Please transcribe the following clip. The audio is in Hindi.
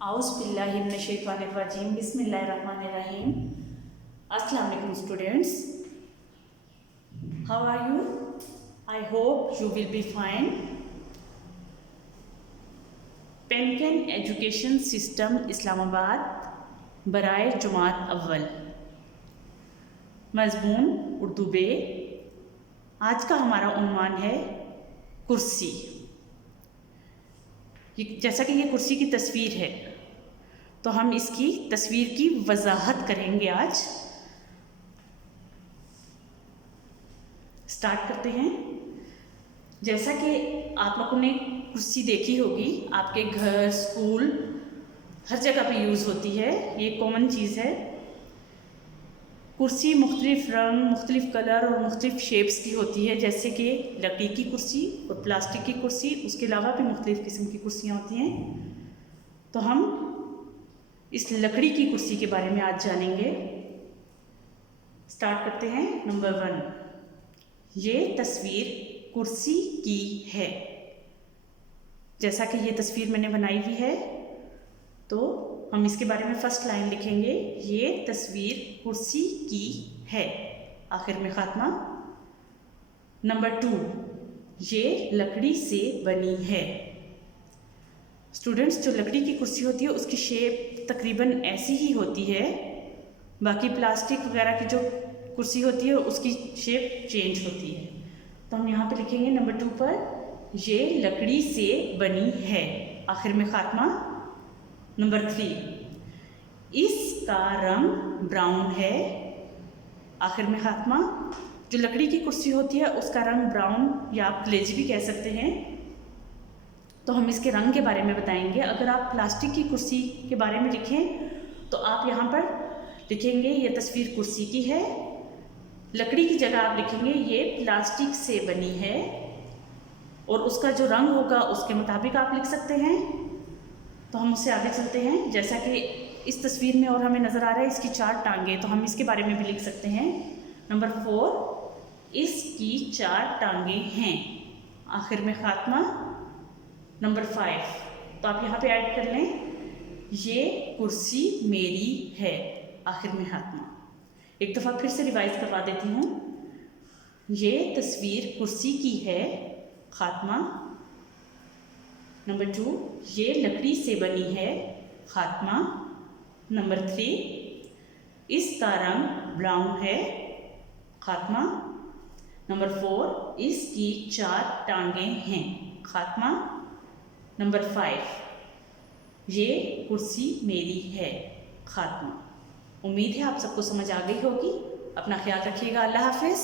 आउज़ बिल्लाहि मिनश शैतानिर रजीम बिस्मिल्लाहिर्रहमानिर्रहीम। अस्सलाम वालेकुम students, how are you? I hope you will be fine. पेनकेन एजुकेशन सिस्टम इस्लामाबाद बराए जुमात अव्वल। मज़मून उर्दू बे। आज का हमारा उन्वान है कुर्सी। जैसा कि ये कुर्सी की तस्वीर है तो हम इसकी तस्वीर की वजाहत करेंगे। आज स्टार्ट करते हैं। जैसा कि आप लोगों ने कुर्सी देखी होगी, आपके घर, स्कूल, हर जगह पे यूज़ होती है, ये कॉमन चीज़ है। कुर्सी मुख्तलिफ़ रंग, मुख्तलिफ़ कलर और मुख्तलिफ़ शेप्स की होती है, जैसे कि लकड़ी की कुर्सी और प्लास्टिक की कुर्सी। उसके अलावा भी मुख्तलिफ़ किस्म की कुर्सियाँ होती हैं। तो हम इस लकड़ी की कुर्सी के बारे में आज जानेंगे। स्टार्ट करते हैं। नंबर 1, ये तस्वीर कुर्सी की है। जैसा कि ये तस्वीर मैंने बनाई हुई है तो हम इसके बारे में फर्स्ट लाइन लिखेंगे, ये तस्वीर कुर्सी की है, आखिर में खात्मा। नंबर 2, ये लकड़ी से बनी है। स्टूडेंट्स, जो लकड़ी की कुर्सी होती है उसकी शेप तकरीबन ऐसी ही होती है। बाकी प्लास्टिक वगैरह की जो कुर्सी होती है उसकी शेप चेंज होती है। तो हम यहाँ पे लिखेंगे नंबर 2 पर, ये लकड़ी से बनी है, आखिर में खात्मा। नंबर 3, इसका रंग ब्राउन है, आखिर में खात्मा। जो लकड़ी की कुर्सी होती है उसका रंग ब्राउन या आप ग्लेजी भी कह सकते हैं। तो हम इसके रंग के बारे में बताएंगे। अगर आप प्लास्टिक की कुर्सी के बारे में लिखें तो आप यहाँ पर लिखेंगे ये तस्वीर कुर्सी की है। लकड़ी की जगह आप लिखेंगे ये प्लास्टिक से बनी है, और उसका जो रंग होगा उसके मुताबिक आप लिख सकते हैं। तो हम उससे आगे चलते हैं। जैसा कि इस तस्वीर में और हमें नज़र आ रहा है इसकी 4 टांगें, तो हम इसके बारे में भी लिख सकते हैं। नंबर 4, इसकी 4 टांगें हैं, आखिर में खात्मा। नंबर 5, तो आप यहाँ पे ऐड कर लें, ये कुर्सी मेरी है, आखिर में खात्मा। एक दफ़ा फिर से रिवाइज करवा देती हूँ। ये तस्वीर कुर्सी की है, खात्मा। नंबर 2, ये लकड़ी से बनी है, खात्मा। नंबर 3, इसका रंग ब्राउन है, खात्मा। नंबर 4, इसकी 4 टांगें हैं, खात्मा। नंबर 5, ये कुर्सी मेरी है, खात्मा। उम्मीद है आप सबको समझ आ गई होगी। अपना ख्याल रखिएगा। अल्लाह हाफिज़।